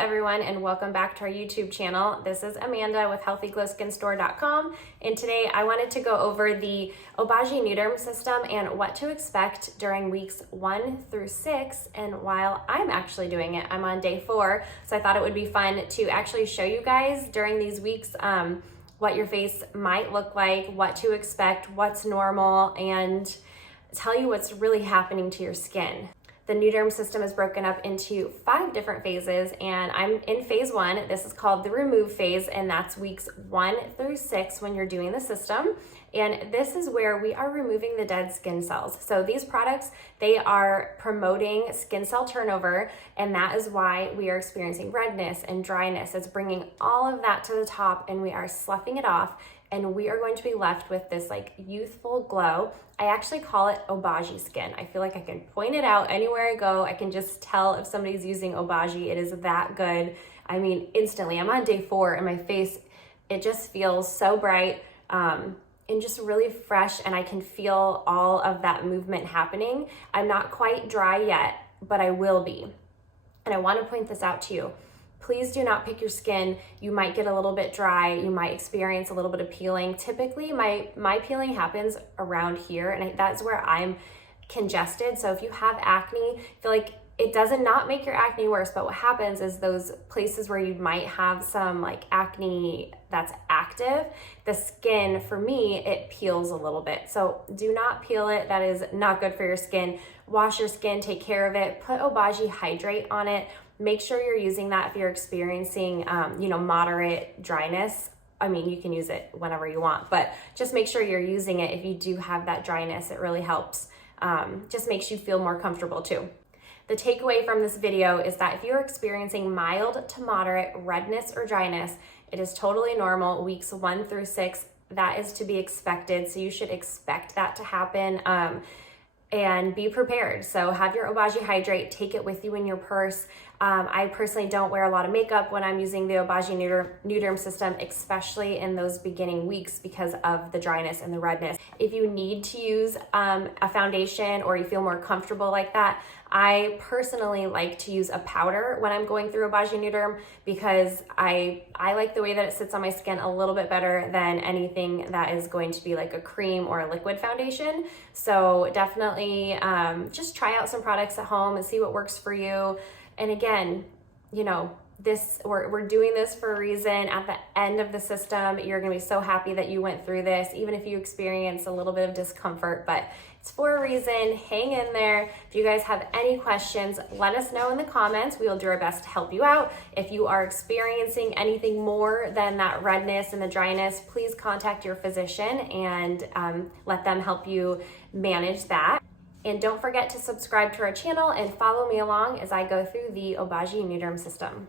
everyone, and welcome back to our YouTube channel. This is Amanda with HealthyGlowSkinStore.com, and today I wanted to go over the Obagi Nu-derm System and what to expect during weeks 1 through 6. And while I'm actually doing it, I'm on day 4, so I thought it would be fun to actually show you guys during these weeks what your face might look like, what to expect, what's normal, and tell you what's really happening to your skin. The Nu-derm system is broken up into 5 different phases, and I'm in phase 1. This is called the remove phase, and that's weeks 1 through 6 when you're doing the system. And this is where we are removing the dead skin cells. So these products, they are promoting skin cell turnover, and that is why we are experiencing redness and dryness. It's bringing all of that to the top, and we are sloughing it off, and we are going to be left with this like youthful glow. I actually call it Obagi skin. I feel like I can point it out anywhere I go. I can just tell if somebody's using Obagi. It is that good. I mean, instantly. I'm on day 4 and my face, it just feels so bright and just really fresh, and I can feel all of that movement happening. I'm not quite dry yet, but I will be. And I want to point this out to you. Please do not pick your skin. You might get a little bit dry. You might experience a little bit of peeling. Typically, my peeling happens around here, and that's where I'm congested. So if you have acne, I feel like it doesn't not make your acne worse, but what happens is those places where you might have some like acne that's active, the skin, for me, it peels a little bit. So do not peel it. That is not good for your skin. Wash your skin, take care of it. Put Obagi Hydrate on it. Make sure you're using that if you're experiencing, moderate dryness. I mean, you can use it whenever you want, but just make sure you're using it if you do have that dryness. It really helps. Just makes you feel more comfortable too. The takeaway from this video is that if you're experiencing mild to moderate redness or dryness, it is totally normal. Weeks 1 through 6, that is to be expected. So you should expect that to happen. And be prepared. So have your Obagi Hydrate, take it with you in your purse. I personally don't wear a lot of makeup when I'm using the Obagi Nu-derm system, especially in those beginning weeks because of the dryness and the redness. If you need to use a foundation or you feel more comfortable like that, I personally like to use a powder when I'm going through Obagi Nu-derm because I like the way that it sits on my skin a little bit better than anything that is going to be like a cream or a liquid foundation. So definitely just try out some products at home and see what works for you. And again, we're doing this for a reason. At the end of the system, you're gonna be so happy that you went through this, even if you experience a little bit of discomfort, but it's for a reason. Hang in there. If you guys have any questions, let us know in the comments. We will do our best to help you out. If you are experiencing anything more than that redness and the dryness, please contact your physician and let them help you manage that. And don't forget to subscribe to our channel and follow me along as I go through the Obagi Nu-derm system.